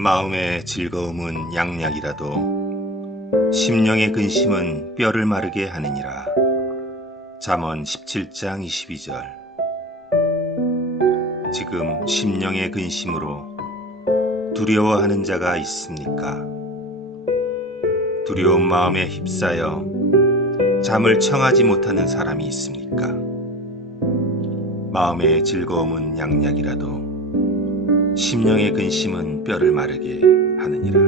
마음의 즐거움은 양약이라도 심령의 근심은 뼈를 마르게 하느니라. 잠언 17장 22절. 지금 심령의 근심으로 두려워하는 자가 있습니까? 두려운 마음에 휩싸여 잠을 청하지 못하는 사람이 있습니까? 마음의 즐거움은 양약이라도 심령의 근심은 뼈를 마르게 하느니라.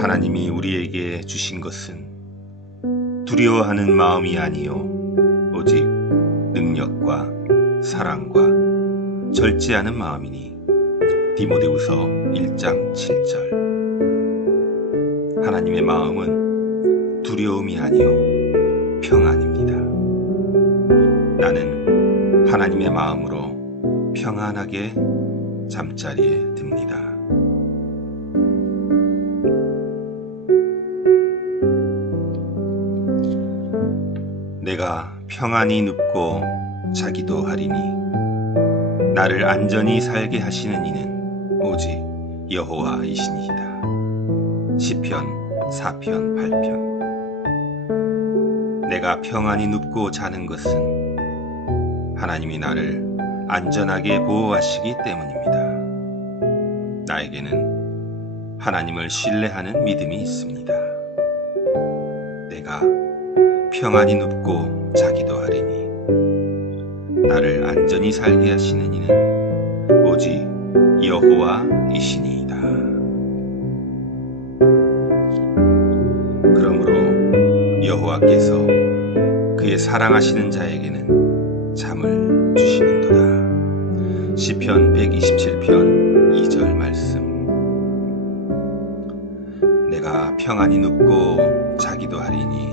하나님이 우리에게 주신 것은 두려워하는 마음이 아니요 오직 능력과 사랑과 절제하는 마음이니. 디모데후서 1장 7절. 하나님의 마음은 두려움이 아니요 평안입니다. 나는 하나님의 마음으로 평안하게 잠자리에 듭니다. 내가 평안히 눕고 자기도 하리니 나를 안전히 살게 하시는 이는 오직 여호와이시니이다. 시편 4편 8편. 내가 평안히 눕고 자는 것은 하나님이 나를 안전하게 보호하시기 때문입니다. 나에게는 하나님을 신뢰하는 믿음이 있습니다. 내가 평안히 눕고 자기도 하리니 나를 안전히 살게 하시는 이는 오직 여호와이시니이다. 그러므로 여호와께서 그의 사랑하시는 자에게는 잠을 주시는도다. 시편 127편 2절 말씀. 내가 평안히 눕고 자기도 하리니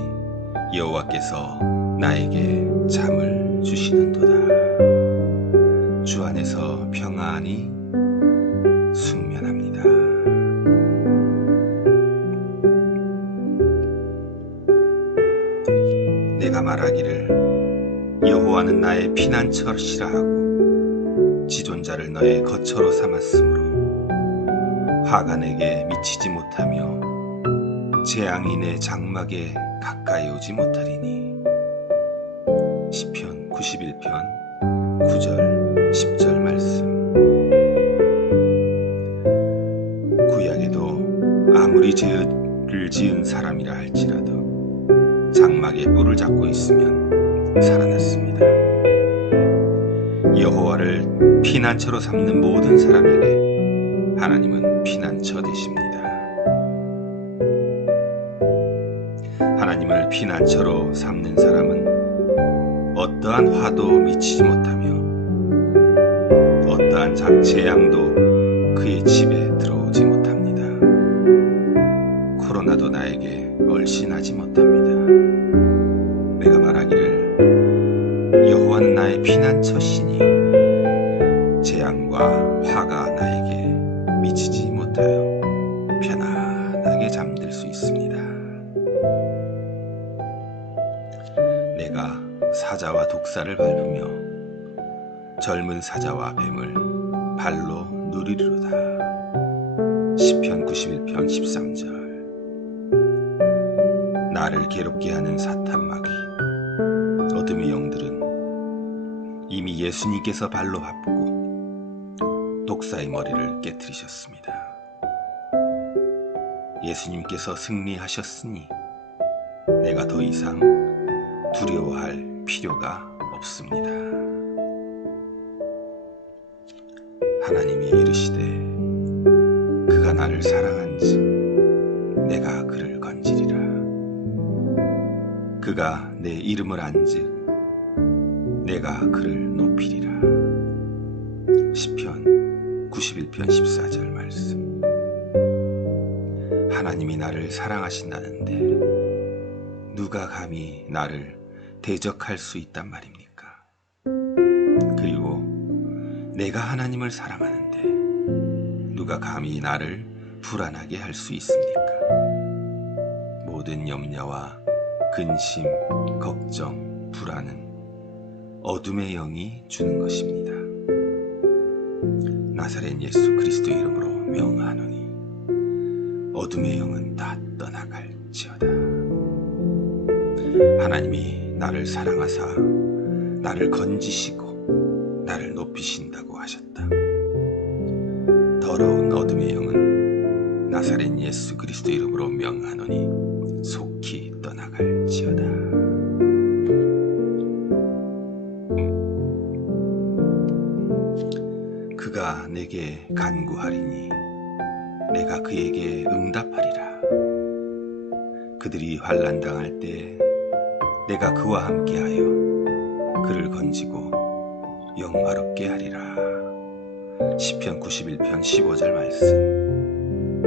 여호와께서 나에게 잠을 주시는도다. 주 안에서 평안히 숙면합니다. 내가 말하기를 여호와는 나의 피난처시라 하고 지존자를 너의 거처로 삼았으므로 화가 내게 미치지 못하며 재앙이 내 장막에 가까이 오지 못하리니. 시편 91편 9절 10절 말씀. 구약에도 아무리 죄를 지은 사람이라 할지라도 장막에 뿔을 잡고 있으면 살아났습니다. 여호와를 피난처로 삼는 모든 사람에게 하나님은 피난처 되십니다. 하나님을 피난처로 삼는 사람은 어떠한 화도 미치지 못하며 어떠한 재앙도 그의 집에 들어오지 못합니다. 코로나도 나에게 얼씬하지 못합니다. 내가 말하기를 여호와는 나의 피난처시니 재앙과 화가 나에게 미치지 못하여 편안하게 잠들 수 있습니다. 내가 사자와 독사를 밟으며 젊은 사자와 뱀을 발로 누리리로다. 시편 91편 13절. 나를 괴롭게 하는 사탄 마귀 어둠의 영들은 이미 예수님께서 발로 밟고 독사의 머리를 깨뜨리셨습니다. 예수님께서 승리하셨으니 내가 더 이상 두려워할 필요가 없습니다. 하나님이 이르시되 그가 나를 사랑한즉 내가 그를 건지리라. 그가 내 이름을 안즉 내가 그를 높이리라. 시편 91편 14절 말씀. 하나님이 나를 사랑하신다는데 누가 감히 나를 대적할 수 있단 말입니까? 그리고 내가 하나님을 사랑하는데 누가 감히 나를 불안하게 할 수 있습니까? 모든 염려와 근심, 걱정, 불안은 어둠의 영이 주는 것입니다. 나사렛 예수 그리스도의 이름으로 명하노니 어둠의 영은 다 떠나갈지어다. 하나님이 나를 사랑하사 나를 건지시고 나를 높이신다고 하셨다. 더러운 어둠의 영은 나사렛 예수 그리스도의 이름으로 명하노니 속히 떠나갈지어다. 그가 내게 간구하리니 내가 그에게 응답하리라. 그들이 환난 당할 때 내가 그와 함께하여 그를 건지고 영화롭게 하리라. 시편 91편 15절 말씀.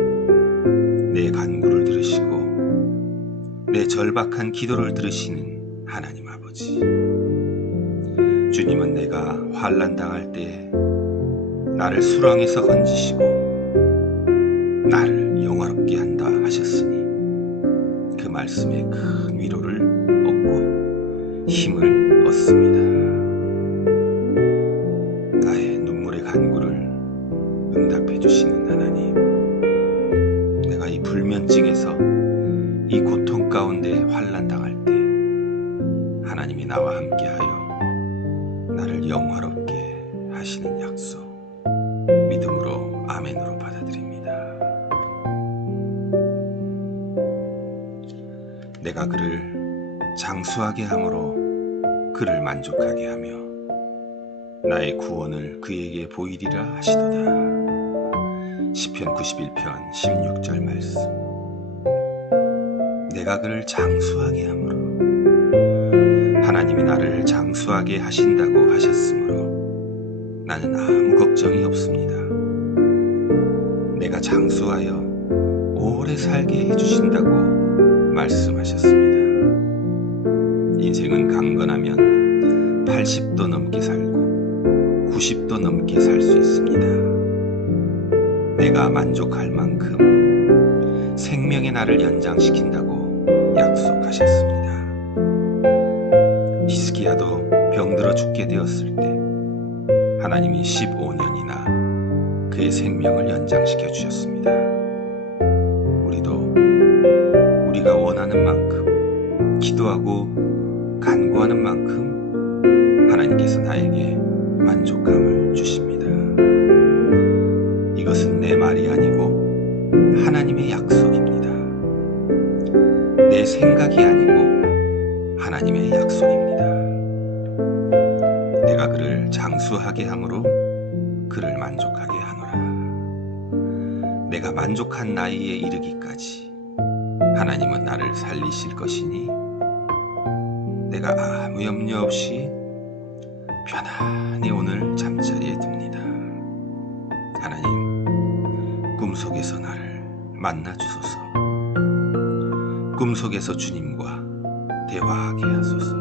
내 간구를 들으시고 내 절박한 기도를 들으시는 하나님 아버지, 주님은 내가 환난 당할 때 나를 수렁에서 건지시고 나를 영화롭게 한다 하셨으니 그 말씀에 큰 위로를 얻고 힘을 얻습니다. 나의 눈물의 간구를 응답해 주시는 하나님, 내가 이 불면증에서 이 고통 가운데 환난 당할 때 하나님이 나와 함께하여 나를 영화롭게 하시는 약속 믿음으로 아멘으로 받아들입니다. 내가 그를 장수하게 함으로 그를 만족하게 하며 나의 구원을 그에게 보이리라 하시도다. 시편 91편 16절 말씀. 내가 그를 장수하게 함으로, 하나님이 나를 장수하게 하신다고 하셨으므로 나는 아무 걱정이 없습니다. 내가 장수하여 오래 살게 해주신다고 말씀하셨습니다. 인생은 강건하면 80도 넘게 살고 90도 넘게 살 수 있습니다. 내가 만족할 만큼 생명의 날을 연장시킨다고 약속하셨습니다. 히스기야도 병들어 죽게 되었을 때 하나님이 15년이나 그의 생명을 연장시켜 주셨습니다. 우리도 우리가 원하는 만큼 기도하고 간구하는 만큼 하나님께서 나에게 만족감을 주십니다. 이것은 내 말이 아니고 하나님의 약속입니다. 내 생각이 아니고 하나님의 약속입니다. 내가 그를 장수하게 함으로 그를 만족하게 하노라. 내가 만족한 나이에 이르기까지 하나님은 나를 살리실 것이니 내가 아무 염려 없이 편안히 오늘 잠자리에 듭니다. 하나님, 꿈속에서 나를 만나 주소서. 꿈속에서 주님과 대화하게 하소서.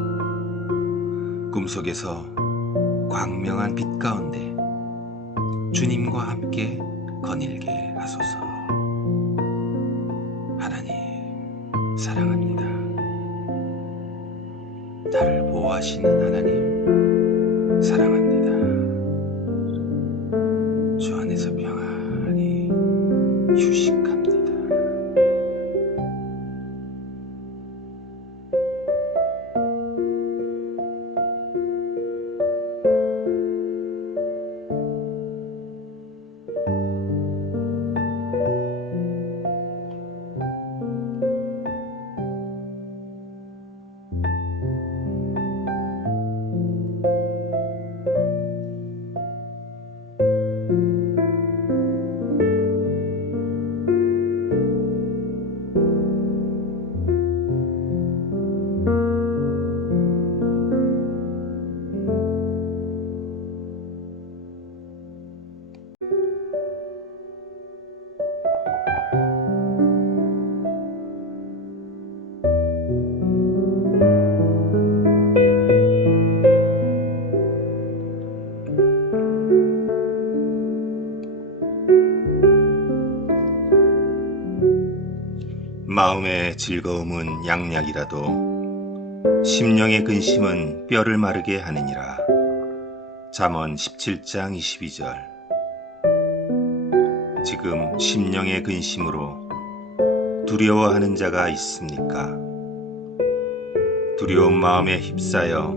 꿈속에서 광명한 빛 가운데 주님과 함께 거닐게 하소서. 하나님, 사랑합니다. 나를 보호하시는 하나님, 사랑합니다. 주 안에서 평안히 휴식합니다. 마음의 즐거움은 양약이라도 심령의 근심은 뼈를 마르게 하느니라. 잠언 17장 22절. 지금 심령의 근심으로 두려워하는 자가 있습니까? 두려운 마음에 휩싸여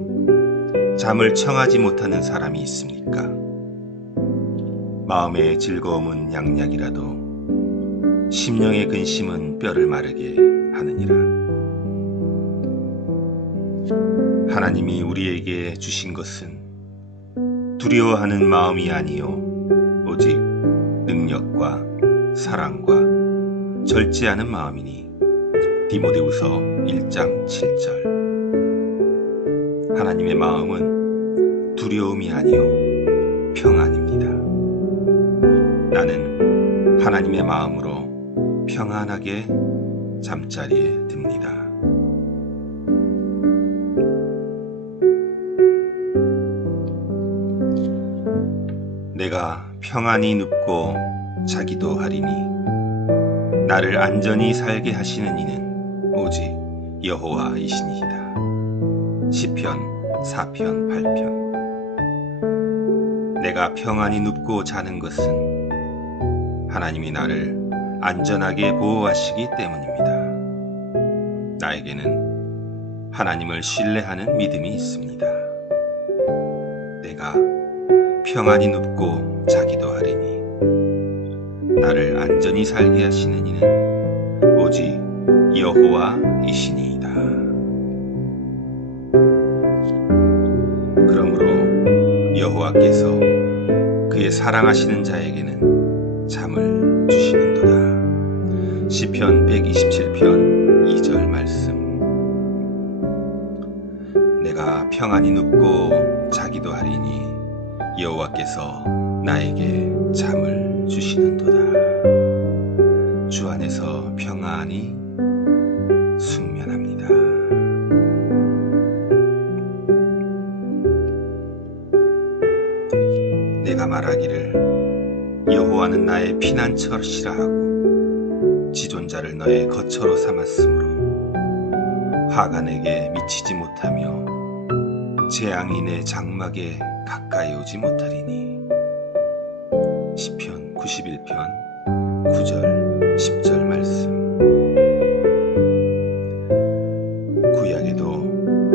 잠을 청하지 못하는 사람이 있습니까? 마음의 즐거움은 양약이라도 심령의 근심은 뼈를 마르게 하느니라. 하나님이 우리에게 주신 것은 두려워하는 마음이 아니요 오직 능력과 사랑과 절제하는 마음이니. 디모데후서 1장 7절. 하나님의 마음은 두려움이 아니요 평안입니다. 나는 하나님의 마음으로 평안하게 잠자리에 듭니다. 내가 평안히 눕고 자기도 하리니 나를 안전히 살게 하시는 이는 오직 여호와이시니이다. 시편 4편 8편. 내가 평안히 눕고 자는 것은 하나님이 나를 안전하게 보호하시기 때문입니다. 나에게는 하나님을 신뢰하는 믿음이 있습니다. 내가 평안히 눕고 자기도 하리니 나를 안전히 살게 하시는 이는 오직 여호와이시니이다. 그러므로 여호와께서 그의 사랑하시는 자에게는 잠을 주시는도다. 시편 127편 2절 말씀. 내가 평안히 눕고 자기도 하리니 여호와께서 나에게 잠을 주시는도다. 주 안에서 평안히 숙면합니다. 내가 말하기를 여호와는 나의 피난처시라 하고 지존자를 너의 거처로 삼았으므로 화가 내게 미치지 못하며 재앙이 내 장막에 가까이 오지 못하리니. 시편 91편 9절 10절 말씀. 구약에도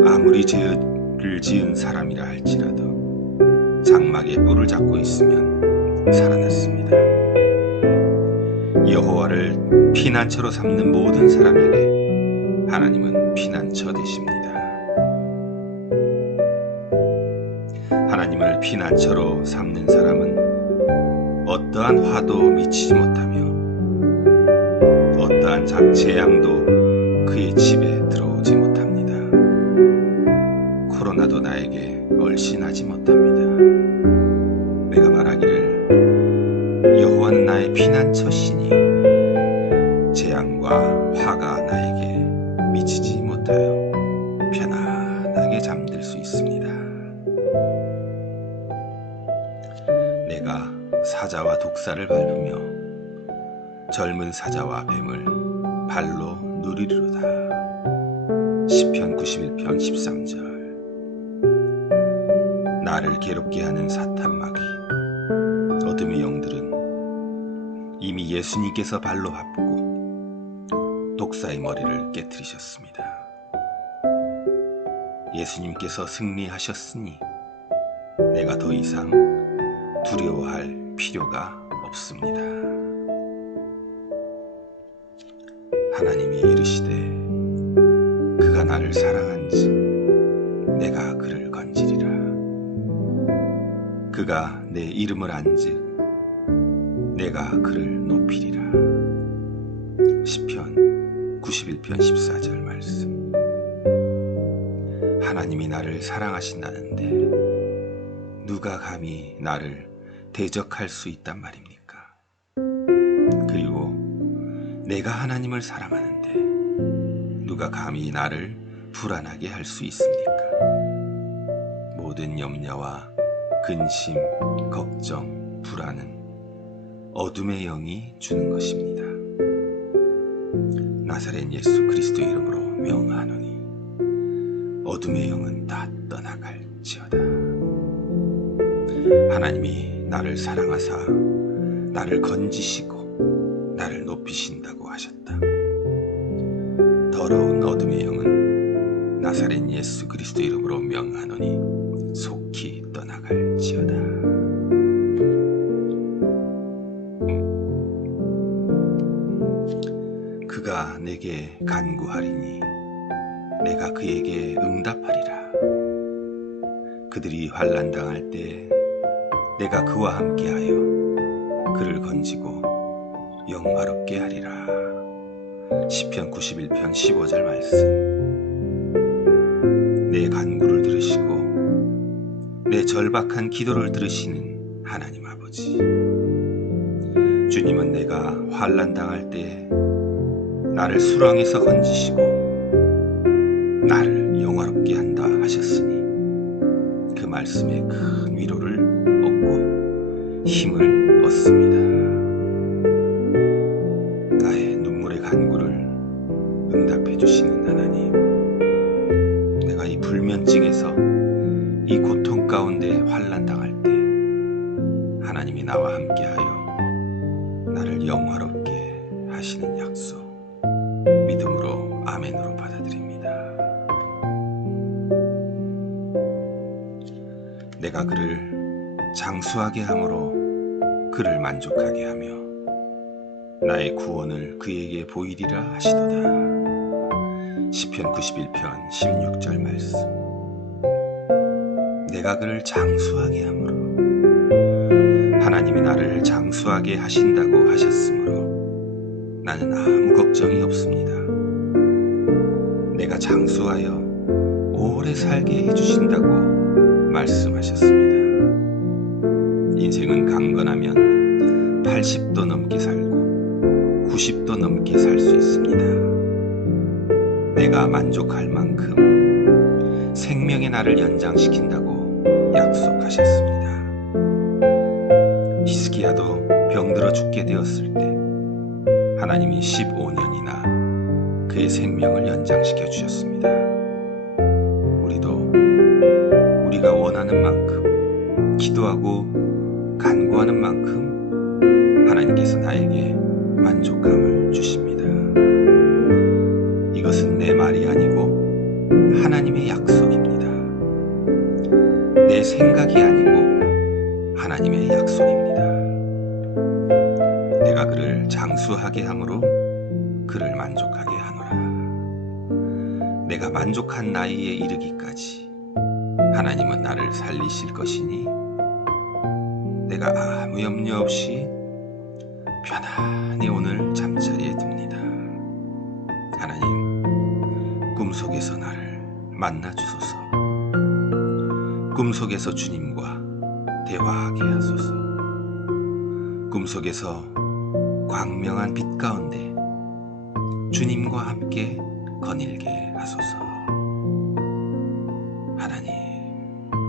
아무리 죄를 지은 사람이라 할지라도 장막에 뿔을 잡고 있으면 살아났습니다. 여호와를 피난처로 삼는 모든 사람에게 하나님은 피난처 되십니다. 하나님을 피난처로 삼는 사람은 어떠한 화도 미치지 못하며 어떠한 재앙도 그의 집에 들어오지 못합니다. 코로나도 나에게 얼씬하지 못합니다. 내가 말하기를 여호와는 나의 피난처시니 재앙과 화가 나에게 미치지 못하여 편안하게 잠들 수 있습니다. 내가 사자와 독사를 밟으며 젊은 사자와 뱀을 발로 누리리로다. 시편 91편 13절. 나를 괴롭게 하는 사탄 마귀 어둠의 영들은 이미 예수님께서 발로 밟고 독사의 머리를 깨뜨리셨습니다. 예수님께서 승리하셨으니 내가 더 이상 두려워할 필요가 없습니다. 하나님이 이르시되 그가 나를 사랑한즉 내가 그를 건지리라. 그가 내 이름을 안즉 내가 그를 높이리라. 시편 91편 14절 말씀. 하나님이 나를 사랑하신다는데 누가 감히 나를 대적할 수 있단 말입니까? 그리고 내가 하나님을 사랑하는데 누가 감히 나를 불안하게 할 수 있습니까? 모든 염려와 근심, 걱정, 불안은 어둠의 영이 주는 것입니다. 나사렛 예수 그리스도의 이름으로 명하노니 어둠의 영은 다 떠나갈지어다. 하나님이 나를 사랑하사 나를 건지시고 나를 높이신다고 하셨다. 더러운 어둠의 영은 나사렛 예수 그리스도 이름으로 명하노니 속히 떠나갈지어다. 그가 내게 간구하리니 내가 그에게 응답하리라. 그들이 환난 당할 때 내가 그와 함께하여 그를 건지고 영화롭게 하리라. 시편 91편 15절 말씀. 내 간구를 들으시고 내 절박한 기도를 들으시는 하나님 아버지, 주님은 내가 환난 당할 때 나를 수렁에서 건지시고 나를 영화롭게 한다 하셨으니 그 말씀에 큰 위로를 얻고 힘을 얻습니다. 나의 눈물의 간구를 응답해 주시는 하나님, 내가 이 불면증에서 이 고통 가운데 환난 당할 때 하나님이 나와 함께하여 나를 영화롭게 하시는 약속, 믿음으로 아멘으로 받아들입니다. 내가 그를 장수하게 함으로 그를 만족하게 하며 나의 구원을 그에게 보이리라 하시도다. 시편 91편 16절 말씀. 내가 그를 장수하게 함으로, 하나님이 나를 장수하게 하신다고 하셨으므로 나는 아무 걱정이 없습니다. 내가 장수하여 오래 살게 해주신다고 말씀하셨습니다. 인생은 강건하면 80도 넘게 살고 90도 넘게 살 수 있습니다. 내가 만족할 만큼 생명의 날을 연장시킨다고 약속하셨습니다. 히스기야도 병들어 죽게 되었을 때 하나님이 15년이나 그의 생명을 연장시켜 주셨습니다. 우리도 우리가 원하는 만큼 기도하고 간구하는 만큼 하나님께서 나에게 만족감을 주십니다. 이것은 내 말이 아니고 하나님의 약속입니다. 내 생각이 아니고 하나님의 약속입니다. 내가 그를 장수하게 함으로 그를 만족하게 하노라. 내가 만족한 나이에 이르기까지 하나님은 나를 살리실 것이니 내가 아무 염려 없이 편안히 오늘 잠자리에 듭니다. 하나님, 꿈속에서 나를 만나 주소서. 꿈속에서 주님과 대화하게 하소서. 꿈속에서 광명한 빛 가운데 주님과 함께 거닐게 하소서. 하나님,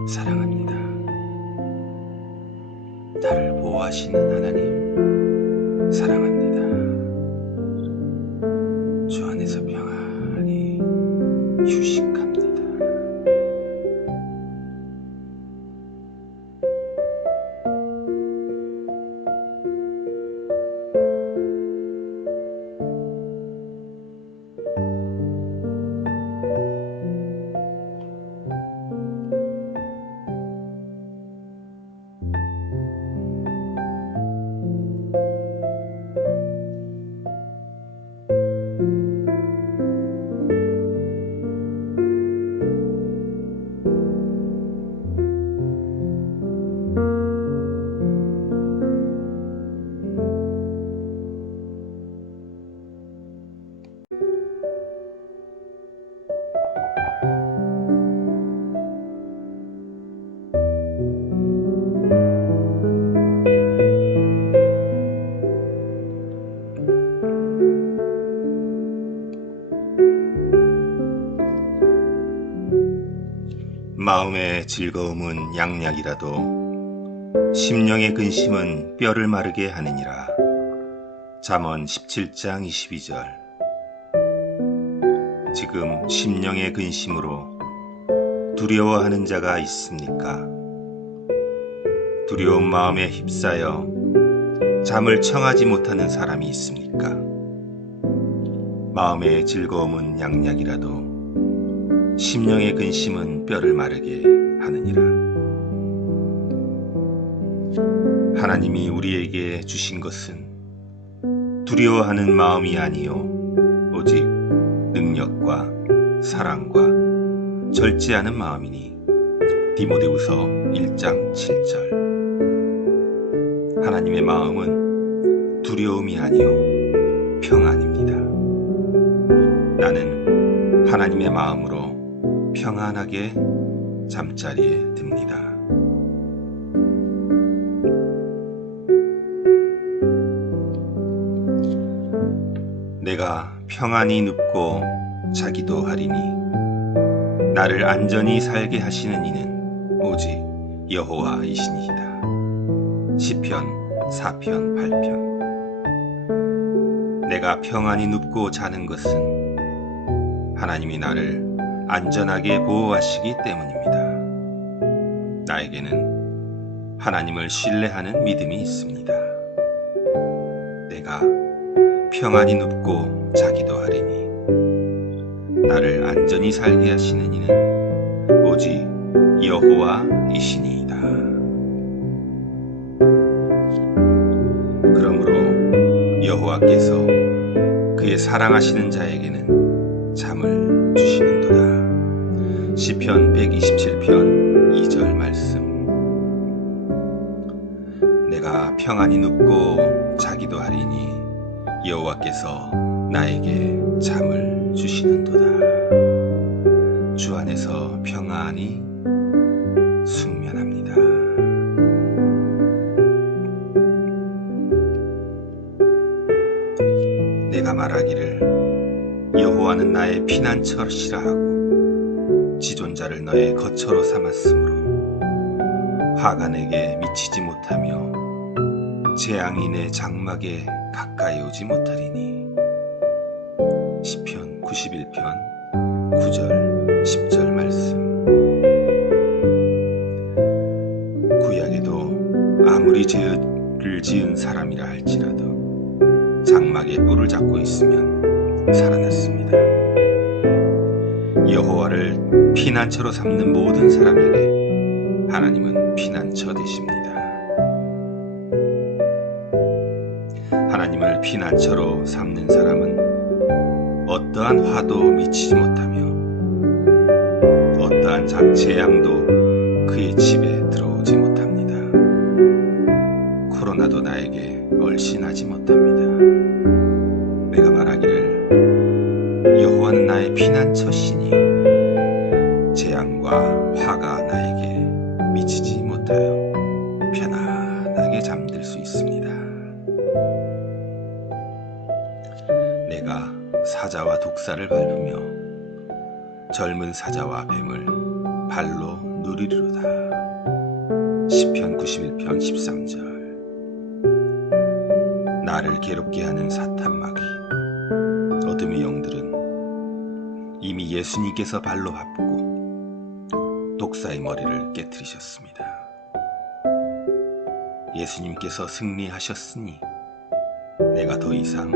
사랑합니다. 나를 보호하시는 하나님, 사랑합니다. 주 안에서 평안히 휴식합니다. 마음의 즐거움은 양약이라도 심령의 근심은 뼈를 마르게 하느니라. 잠언 17장 22절. 지금 심령의 근심으로 두려워하는 자가 있습니까? 두려운 마음에 휩싸여 잠을 청하지 못하는 사람이 있습니까? 마음의 즐거움은 양약이라도 심령의 근심은 뼈를 마르게 하느니라. 하나님이 우리에게 주신 것은 두려워하는 마음이 아니요 오직 능력과 사랑과 절제하는 마음이니. 디모데후서 1장 7절. 하나님의 마음은 두려움이 아니요 평안입니다. 나는 하나님의 마음으로 평안하게 잠자리에 듭니다. 내가 평안히 눕고 자기도 하리니 나를 안전히 살게 하시는 이는 오직 여호와이시니이다. 시편 4편 8편. 내가 평안히 눕고 자는 것은 하나님이 나를 안전하게 보호하시기 때문입니다. 나에게는 하나님을 신뢰하는 믿음이 있습니다. 내가 평안히 눕고 자기도 하리니 나를 안전히 살게 하시는 이는 오직 여호와이시니이다. 그러므로 여호와께서 그의 사랑하시는 자에게는 잠을 주시는도다. 시편 127편 2절 말씀. 내가 평안히 눕고 자기도 하리니 여호와께서 나에게 잠을 주시는도다. 주 안에서 평안히 숙면합니다. 내가 말하기를 여호와는 나의 피난처시라 하고 지존자를 너의 거처로 삼았으므로 화가 내게 미치지 못하며 재앙이 내 장막에 가까이 오지 못하리니. 시편 91편 9절 10절 말씀. 구약에도 아무리 죄를 지은 사람이라 할지라도 장막에 뿔을 잡고 있으면 살아났습니다. 여호와를 피난처로 삼는 모든 사람에게 하나님은 피난처 되십니다. 하나님을 피난처로 삼는 사람은 어떠한 화도 미치지 못하며 어떠한 재앙도 그의 집에 들어오지 못합니다. 코로나도 나에게 얼씬하지 못합니다. 내가 말하기를 여호와는 나의 피난처시니 재앙과 화가 나에게 미치지 못하여 편안하게 잠들 수 있습니다. 내가 사자와 독사를 밟으며 젊은 사자와 뱀을 발로 누리리로다. 시편 91편 13절. 나를 괴롭게 하는 사탄 마귀 어둠의 영들은 이미 예수님께서 발로 밟고 독사의 머리를 깨뜨리셨습니다. 예수님께서 승리하셨으니 내가 더 이상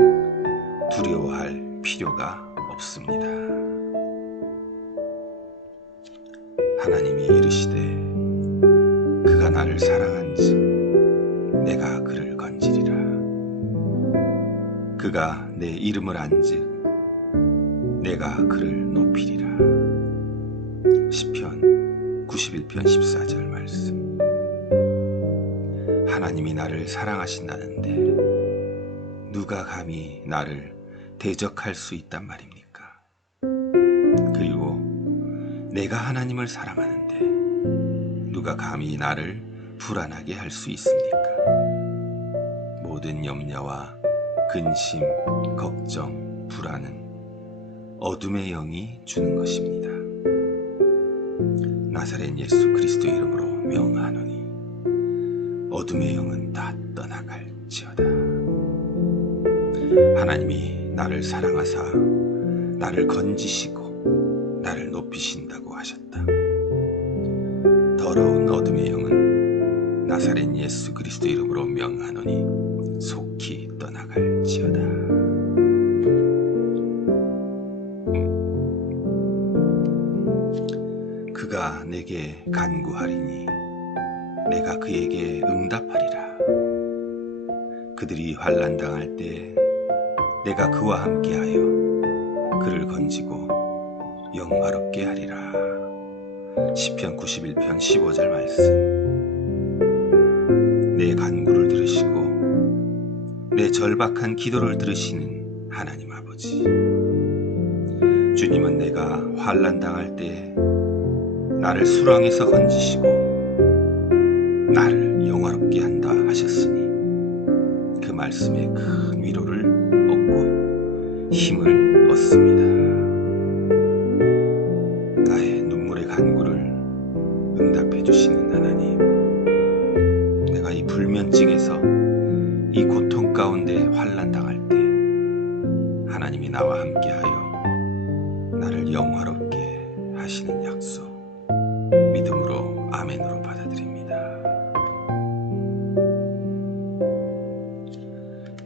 두려워할 필요가 없습니다. 하나님이 이르시되 그가 나를 사랑한즉 내가 그를 건지리라. 그가 내 이름을 안즉 내가 그를 높이리라. 시편 91편 14절 말씀. 하나님이 나를 사랑하신다는데 누가 감히 나를 대적할 수 있단 말입니까? 그리고 내가 하나님을 사랑하는데 누가 감히 나를 불안하게 할 수 있습니까? 모든 염려와 근심, 걱정, 불안은 어둠의 영이 주는 것입니다. 나사렛 예수 그리스도의 이름으로 명하노니 어둠의 영은 다 떠나갈지어다. 하나님이 나를 사랑하사 나를 건지시고 나를 높이신다고 하셨다. 더러운 어둠의 영은 나사렛 예수 그리스도 이름으로 명하노니 속히 떠나갈지어다. 그가 내게 간구하리니 내가 그에게 응답하리라. 그들이 환난 당할 때 내가 그와 함께하여 그를 건지고 영화롭게 하리라. 시편 91편 15절 말씀. 내 간구를 들으시고 내 절박한 기도를 들으시는 하나님 아버지, 주님은 내가 환난 당할 때 나를 수렁에서 건지시고 나를 영화롭게 한다 하셨으니 그 말씀에 큰 위로를 얻고 힘을 얻습니다. 나의 눈물의 간구를 응답해 주시는 하나님, 내가 이 불면증에서 이 고통 가운데 환난 당할 때 하나님이 나와 함께하여 나를 영화롭게 하시는 약속 믿음으로 아멘으로 받아들입니다.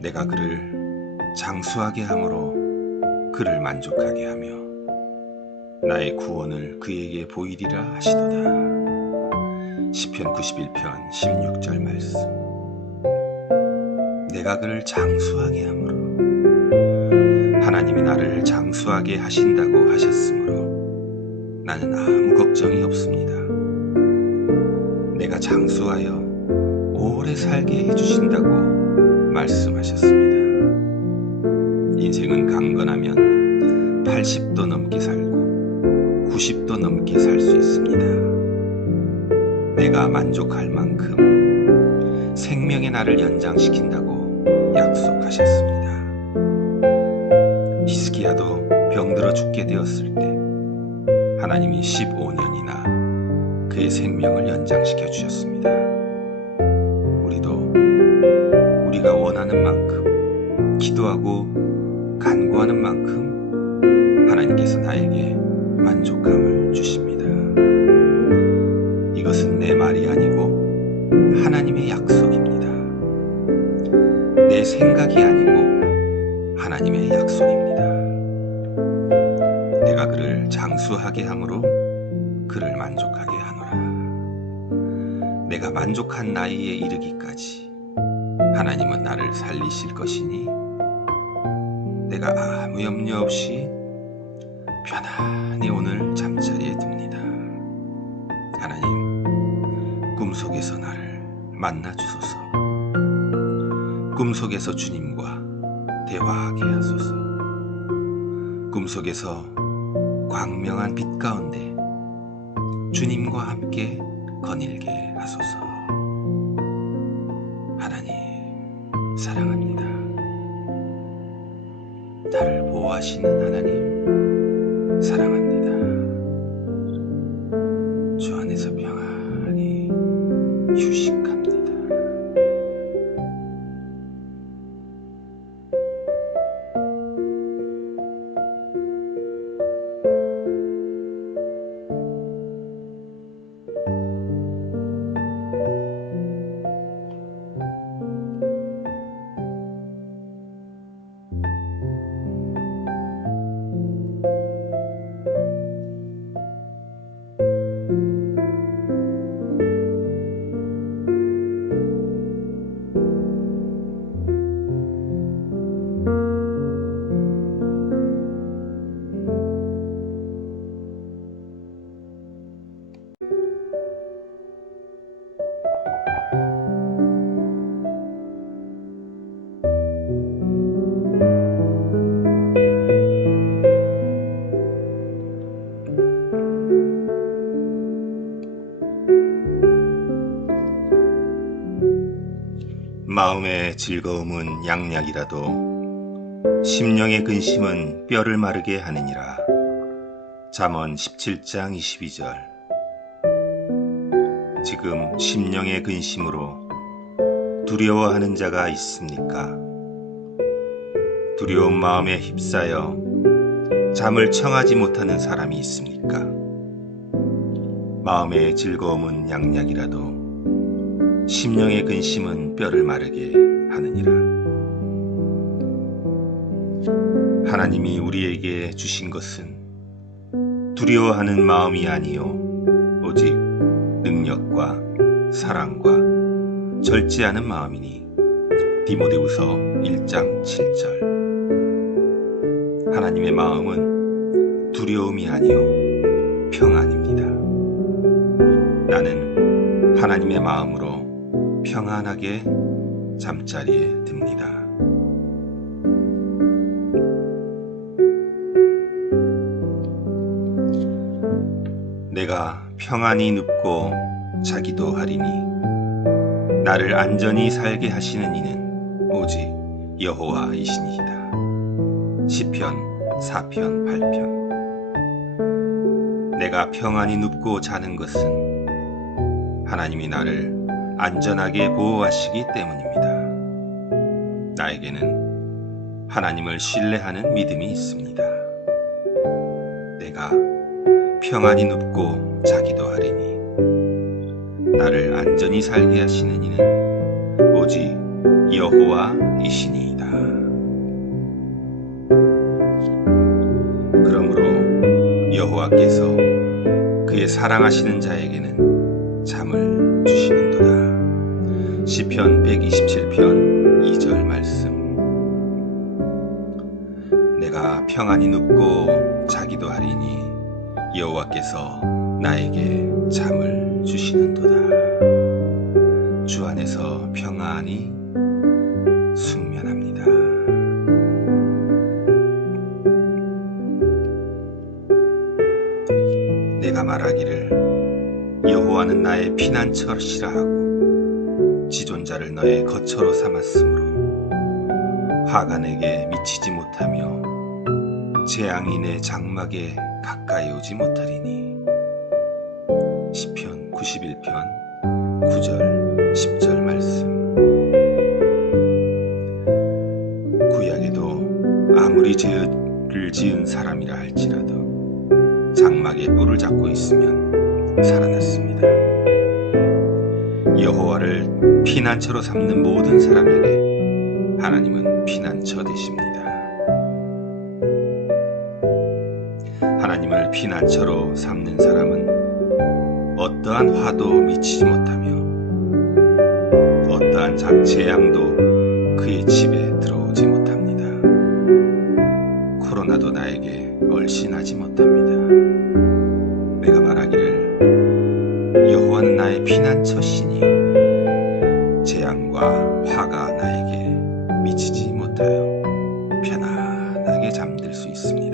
내가 그를 장수하게 함으로 그를 만족하게 하며 나의 구원을 그에게 보이리라 하시도다. 시편 91편 16절 말씀. 내가 그를 장수하게 함으로, 하나님이 나를 장수하게 하신다고 하셨으므로 나는 아무 걱정이 없습니다. 내가 장수하여 오래 살게 해주신다고 말씀하셨습니다. 인생은 강건하면 80도 넘게 살고 90도 넘게 살 수 있습니다. 내가 만족할 만큼 생명의 날을 연장시킨다고 약속하셨습니다. 히스기야도 병들어 죽게 되었을 때 하나님이 15년이나 그의 생명을 연장시켜 주셨습니다. 우리도 우리가 원하는 만큼 기도하고 간구하는 만큼 하나님께서 나에게 만족감을 주십니다. 이것은 내 말이 아니고 하나님의 약속입니다. 내 생각이 아니고 하나님의 약속입니다. 내가 그를 장수하게 함으로 그를 만족하게 하노라. 내가 만족한 나이에 이르기까지 하나님은 나를 살리실 것이니 내가 아무 염려 없이 편안히 오늘 잠자리에 듭니다. 하나님, 꿈속에서 나를 만나 주소서. 꿈속에서 주님과 대화하게 하소서. 꿈속에서 광명한 빛 가운데 주님과 함께 거닐게 하소서. 하나님, 사랑합니다. 나를 보호하시는 하나님, 사랑합니다. 주 안에서 평안히 휴식합니다. 마음의 즐거움은 양약이라도 심령의 근심은 뼈를 마르게 하느니라. 잠언 17장 22절. 지금 심령의 근심으로 두려워하는 자가 있습니까? 두려운 마음에 휩싸여 잠을 청하지 못하는 사람이 있습니까? 마음의 즐거움은 양약이라도 심령의 근심은 뼈를 마르게 하느니라. 하나님이 우리에게 주신 것은 두려워하는 마음이 아니요 오직 능력과 사랑과 절제하는 마음이니. 디모데후서 1장 7절. 하나님의 마음은 두려움이 아니요 평안입니다. 나는 하나님의 마음으로 평안하게 잠자리에 듭니다. 내가 평안히 눕고 자기도 하리니 나를 안전히 살게 하시는 이는 오직 여호와이시니이다. 시편 4편 8편. 내가 평안히 눕고 자는 것은 하나님이 나를 안전하게 보호하시기 때문입니다. 나에게는 하나님을 신뢰하는 믿음이 있습니다. 내가 평안히 눕고 자기도 하리니 나를 안전히 살게 하시는 이는 오직 여호와이시니이다. 그러므로 여호와께서 그의 사랑하시는 자에게는 잠을 주시는도다. 시편 127편 2절 말씀. 내가 평안히 눕고 자기도 하리니 여호와께서 나에게 잠을 주시는도다. 주 안에서 평안히 숙면합니다. 내가 말하기를 여호와는 나의 피난처시라 하고 지존자를 너의 거처로 삼았으므로 화가 내게 미치지 못하며 재앙이 내 장막에 가까이 오지 못하리니. 시편 91편 9절 10절 말씀. 구약에도 아무리 죄를 지은 사람이라 할지라도 장막에 뿔을 잡고 있으면 살아났습니다. 여호와를 피난처로 삼는 모든 사람에게 하나님은 피난처 되십니다. 하나님을 피난처로 삼는 사람은 어떠한 화도 미치지 못하며 어떠한 재앙도 그의 집에 들어오지 못합니다. 코로나도 나에게 얼씬하지 못합니다. 내가 말하기를 여호와는 나의 피난처시니 재앙과 화가 나에게 미치지 못하여 편안하게 잠들 수 있습니다.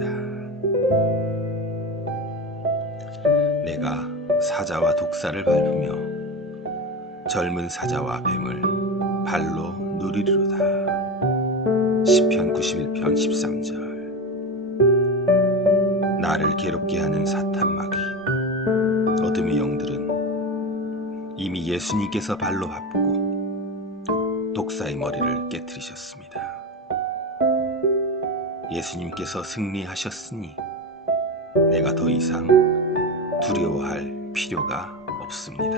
내가 사자와 독사를 밟으며 젊은 사자와 뱀을 발로 누리리로다. 시편 91편 13절. 나를 괴롭게 하는 사탄 마귀 어둠의 영들은 이미 예수님께서 발로 밟고 독사의 머리를 깨뜨리셨습니다. 예수님께서 승리하셨으니 내가 더 이상 두려워할 필요가 없습니다.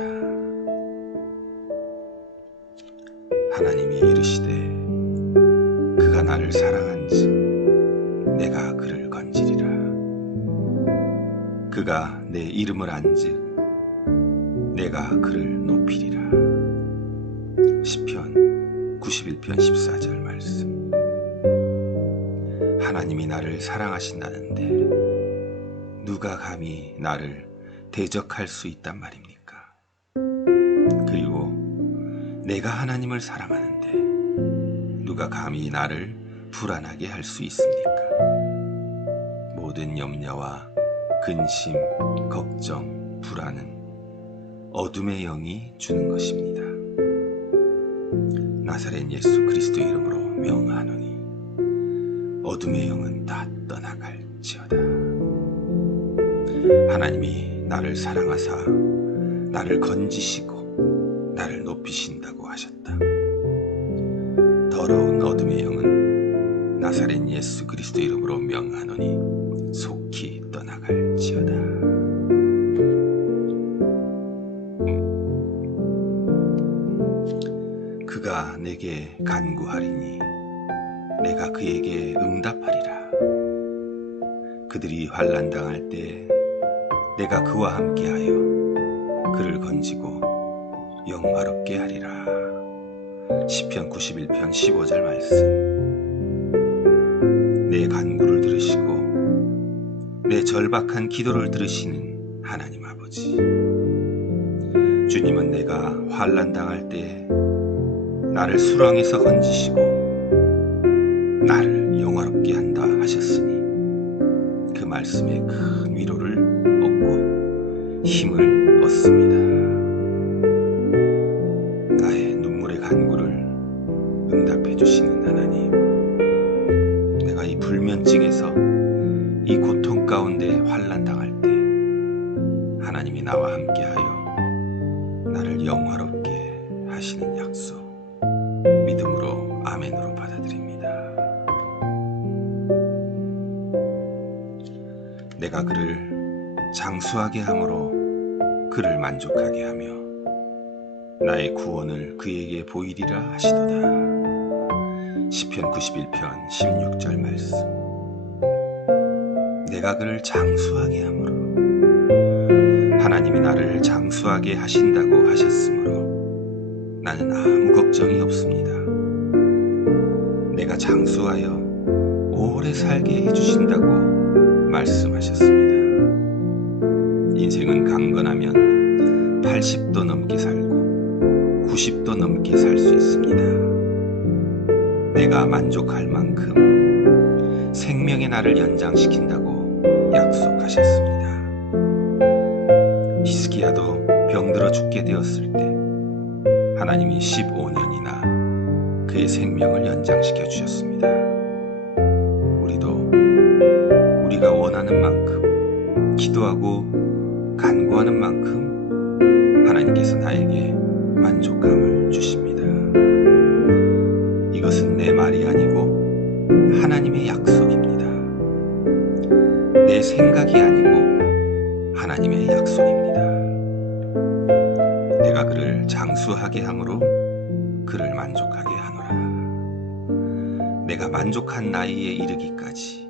하나님이 이르시되 그가 나를 사랑한즉 내가 그를 건지리라. 그가 내 이름을 안즉 내가 그를 높이리라. 시편 91편 14절 말씀. 하나님이 나를 사랑하신다는데 누가 감히 나를 대적할 수 있단 말입니까? 그리고 내가 하나님을 사랑하는데 누가 감히 나를 불안하게 할 수 있습니까? 모든 염려와 근심, 걱정, 불안은 어둠의 영이 주는 것입니다. 나사렛 예수 그리스도의 이름으로 명하노니 어둠의 영은 다 떠나갈지어다. 하나님이 나를 사랑하사 나를 건지시고 나를 높이신다고 하셨다. 더러운 어둠의 영은 나사렛 예수 그리스도의 이름으로 명하노니 속히 떠나갈지어다. 그가 내게 간구하리니 내가 그에게 응답하리라. 그들이 환난 당할 때 내가 그와 함께하여 그를 건지고 영화롭게 하리라. 시편 91편 15절 말씀. 내 간구를 들으시고 내 절박한 기도를 들으시는 하나님 아버지, 주님은 내가 환난 당할 때 나를 수렁에서 건지시고 나를 영화롭게 한다 하셨으니 그 말씀에 큰 위로를 얻고 힘을 얻습니다. 나의 눈물의 간구를 응답해 주시는 하나님, 내가 이 불면증에서 이 고통 가운데 환난 당할 때 하나님이 나와 함께하여 나를 영화롭게 하시는 약속, 믿음으로 아멘으로 받아들입니다. 내가 그를 장수하게 함으로 그를 만족하게 하며 나의 구원을 그에게 보이리라 하시도다. 시편 91편 16절 말씀. 내가 그를 장수하게 함으로, 하나님이 나를 장수하게 하신다고 하셨으므로 나는 아무 걱정이 없습니다. 내가 장수하여 오래 살게 해주신다고 말씀하셨습니다. 인생은 강건하면 80도 넘게 살고 90도 넘게 살 수 있습니다. 내가 만족할 만큼 생명의 날을 연장시킨다고 약속하셨습니다. 히스기야도 병들어 죽게 되었을 때 하나님이 15년이나 그의 생명을 연장시켜 주셨습니다. 우리도 우리가 원하는 만큼 기도하고 간구하는 만큼 하나님께서 나에게 만족감을 주십니다. 이것은 내 말이 아니고 하나님의 약속입니다. 내 생각이 아니고 하나님의 약속입니다. 내가 그를 장수하게 함으로 그를 만족하게 하노라. 내가 만족한 나이에 이르기까지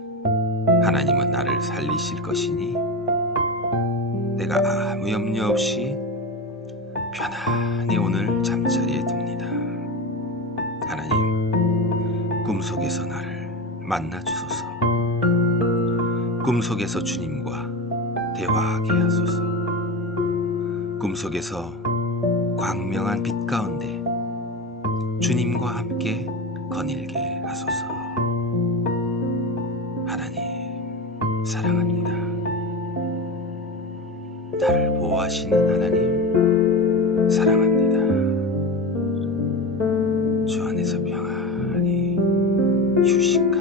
하나님은 나를 살리실 것이니 내가 아무 염려 없이 편안히 오늘 잠자리에 듭니다. 하나님, 꿈속에서 나를 만나 주소서. 꿈속에서 주님과 대화하게 하소서. 꿈속에서 광명한 빛 가운데 주님과 함께 거닐게 하소서. 하나님, 사랑합니다. 나를 보호하시는 하나님, 사랑합니다. 주 안에서 평안히 휴식합니다.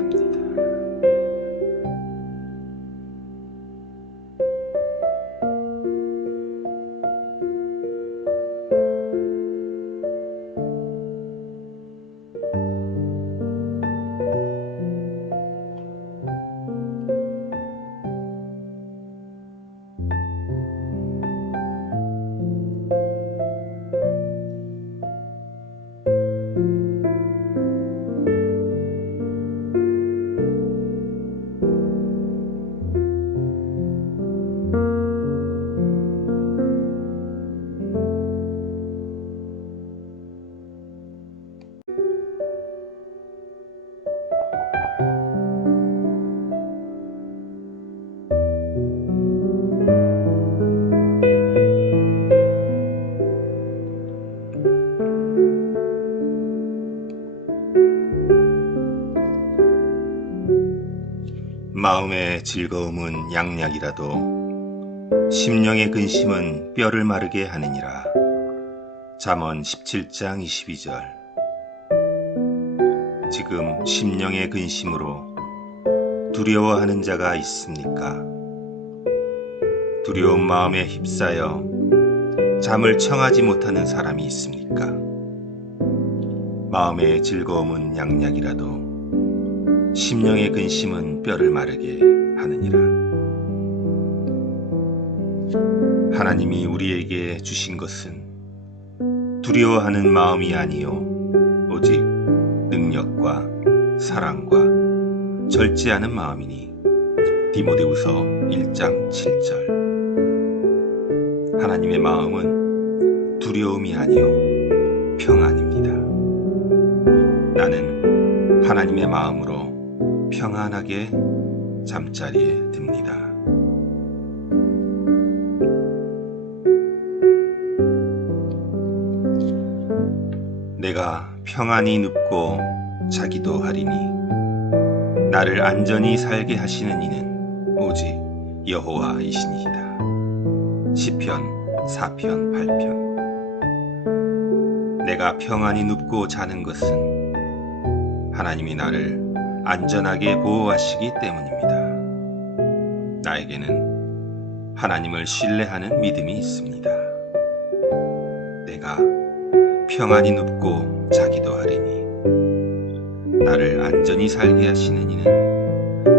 마음의 즐거움은 양약이라도 심령의 근심은 뼈를 마르게 하느니라. 잠언 17장 22절. 지금 심령의 근심으로 두려워하는 자가 있습니까? 두려운 마음에 휩싸여 잠을 청하지 못하는 사람이 있습니까? 마음의 즐거움은 양약이라도 심령의 근심은 뼈를 마르게 하느니라. 하나님이 우리에게 주신 것은 두려워하는 마음이 아니요 능력과 사랑과 절제하는 마음이니 디모데후서 1장 7절. 하나님의 마음은 두려움이 아니요 평안입니다. 나는 하나님의 마음으로 평안하게 잠자리에 듭니다. 내가 평안히 눕고 자기도 하리니 나를 안전히 살게 하시는 이는 오직 여호와이시니이다. 시편 4편 8편. 내가 평안히 눕고 자는 것은 하나님이 나를 안전하게 보호하시기 때문입니다. 나에게는 하나님을 신뢰하는 믿음이 있습니다. 내가 평안히 눕고 자기도 하리니 나를 안전히 살게 하시는 이는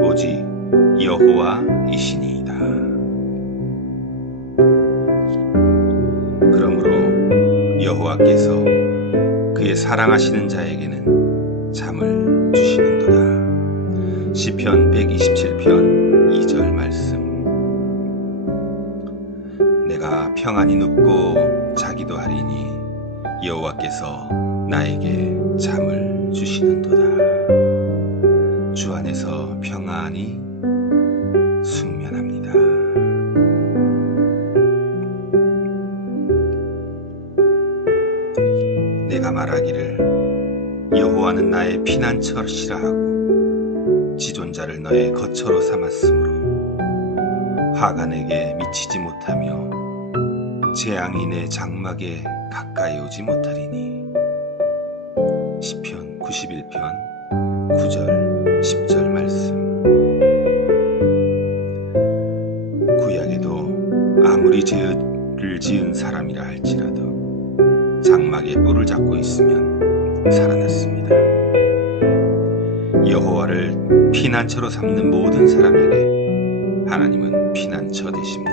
오직 여호와이시니이다. 그러므로 여호와께서 그의 사랑하시는 자에게는 잠을 주시는도다. 시편 127편 2절 말씀. 내가 평안히 눕고 자기도 하리니 여호와께서 나에게 잠을 주시는도다. 주 안에서 평안히 숙면합니다. 내가 말하기를 여호와는 나의 피난처시라 하고 지존자를 너의 거처로 삼았으므로 화가 내게 미치지 못하며 재앙이 내 장막에 가까이 오지 못하리니. 시편 91편 9절 10절 말씀. 구약에도 아무리 죄를 지은 사람이라 할지라도 장막에 뿔을 잡고 있으면 살아났습니다. 여호와를 피난처로 삼는 모든 사람에게 하나님은 피난처 되십니다.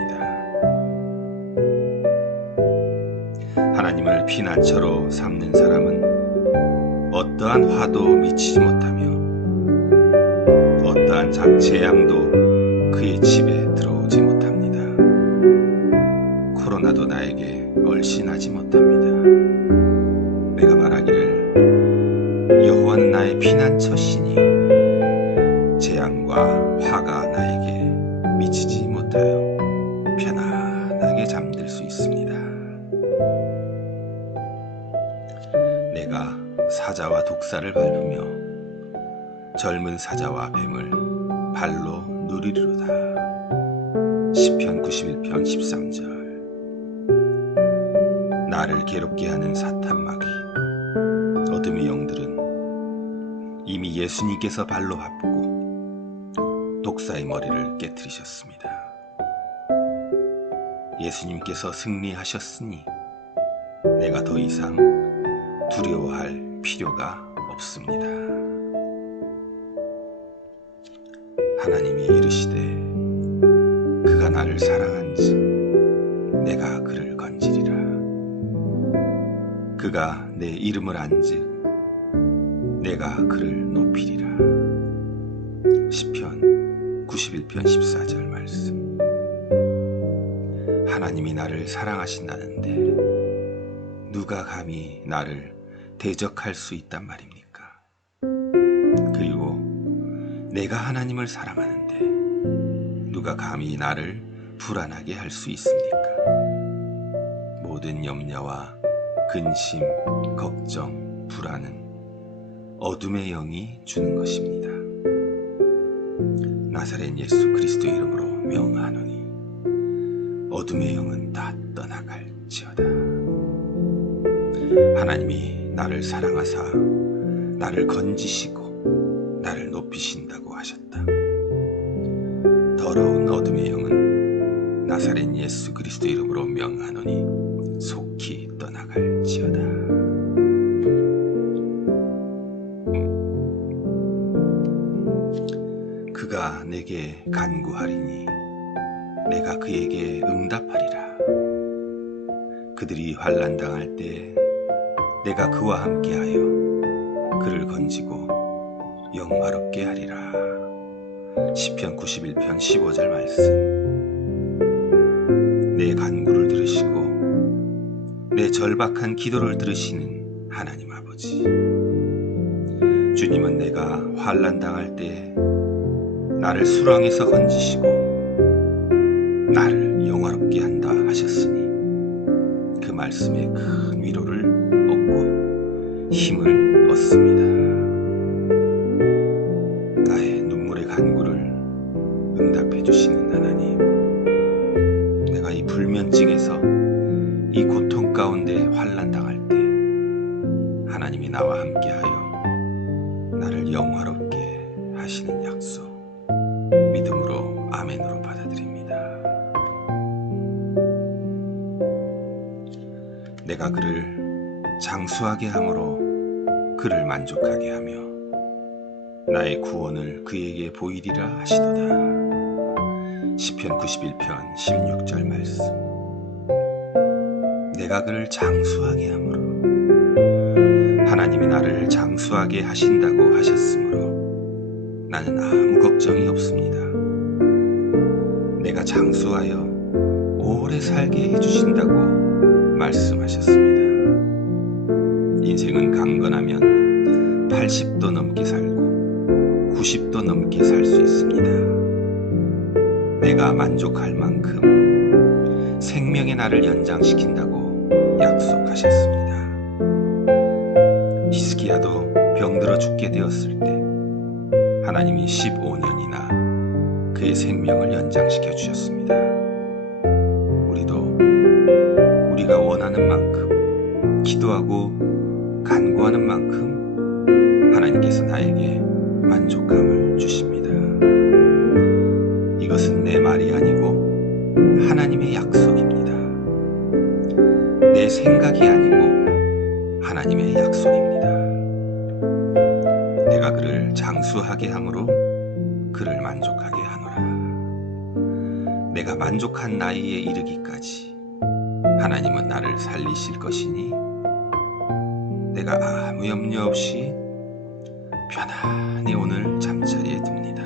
하나님을 피난처로 삼는 사람은 어떠한 화도 미치지 못하며 어떠한 재앙도 그의 집에 들어오지 못합니다. 코로나도 나에게 얼씬하지 못합니다. 내가 말하기를 여호와는 나의 피난처시니 재앙과 화가 나에게 미치지 못하여 편안하게 잠들 수 있습니다. 내가 사자와 독사를 밟으며 젊은 사자와 뱀을 발로 누리리로다. 시편 91편 13절. 나를 괴롭게 하는 사탄 마귀 어둠의 영들은 이미 예수님께서 발로 밟고 독사의 머리를 깨뜨리셨습니다. 예수님께서 승리하셨으니 내가 더 이상 두려워할 필요가 없습니다. 하나님이 이르시되 그가 나를 사랑한즉 내가 그를 건지리라. 그가 내 이름을 안즉 내가 그를 높이리라. 시편 91편 14절 말씀. 하나님이 나를 사랑하신다는데 누가 감히 나를 대적할 수 있단 말입니까? 그리고 내가 하나님을 사랑하는데 누가 감히 나를 불안하게 할 수 있습니까? 모든 염려와 근심, 걱정, 불안은 어둠의 영이 주는 것입니다. 나사렛 예수 그리스도의 이름으로 명하노니 어둠의 영은 다 떠나갈지어다. 하나님이 나를 사랑하사 나를 건지시고 나를 높이신다고 하셨다. 더러운 어둠의 영은 나사렛 예수 그리스도의 이름으로 명하노니 속히 떠나갈지어다. 그가 내게 간구하리니 내가 그에게 응답하리라. 그들이 환난 당할 때 내가 그와 함께하여 그를 건지고 영화롭게 하리라. 시편 91편 15절 말씀. 내 간구를 들으시고 내 절박한 기도를 들으시는 하나님 아버지, 주님은 내가 환난 당할 때 나를 수렁에서 건지시고 나를 영화롭게 한다 하셨으니 그 말씀에 큰 위로를 얻고 힘을 얻습니다. 나의 눈물의 간구를 응답해 주시는 하나님, 내가 이 불면증에서 이 고통 가운데 환난 당할 때 하나님이 나와 함께하여 나를 영화롭게 하시는 약속, 믿음으로 아멘으로 받아들입니다. 내가 그를 장수하게 함으로 그를 만족하게 하며 나의 구원을 그에게 보이리라 하시도다. 시편 91편 16절 말씀. 내가 그를 장수하게 함으로, 하나님이 나를 장수하게 하신다고 하셨으므로 나는 아무 걱정이 없습니다. 내가 장수하여 오래 살게 해주신다고 말씀하셨습니다. 인생은 강건하면 80도 넘게 살고 90도 넘게 살 수 있습니다. 내가 만족할 만큼 생명의 날을 연장시킨다고 약속하셨습니다. 히스기야도 병들어 죽게 되었을 때 하나님이 15년이나 그의 생명을 연장시켜 주셨습니다. 우리도 우리가 원하는 만큼 기도하고 간구하는 만큼 하나님께서 나에게 만족감을 주십니다. 이것은 내 말이 아니고 하나님의 약속입니다. 내 생각이 아니고 하나님의 약속입니다. 내가 그를 장수하게 함으로 그를 만족하게 하노라. 내가 만족한 나이에 이르기까지 하나님은 나를 살리실 것이니 내가 아무 염려 없이 편안히 오늘 잠자리에 듭니다.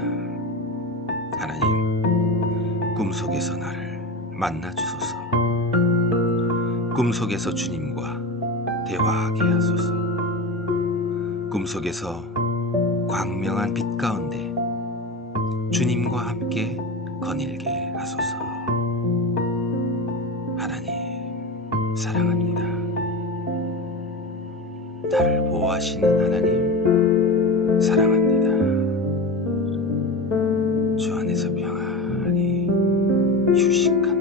하나님, 꿈속에서 나를 만나 주소서. 꿈속에서 주님과 대화하게 하소서. 꿈속에서 광명한 빛 가운데 주님과 함께 거닐게 하소서. 하나님, 사랑합니다. 나를 보호하시는 하나님, 사랑합니다. 주 안에서 평안히 휴식합니다.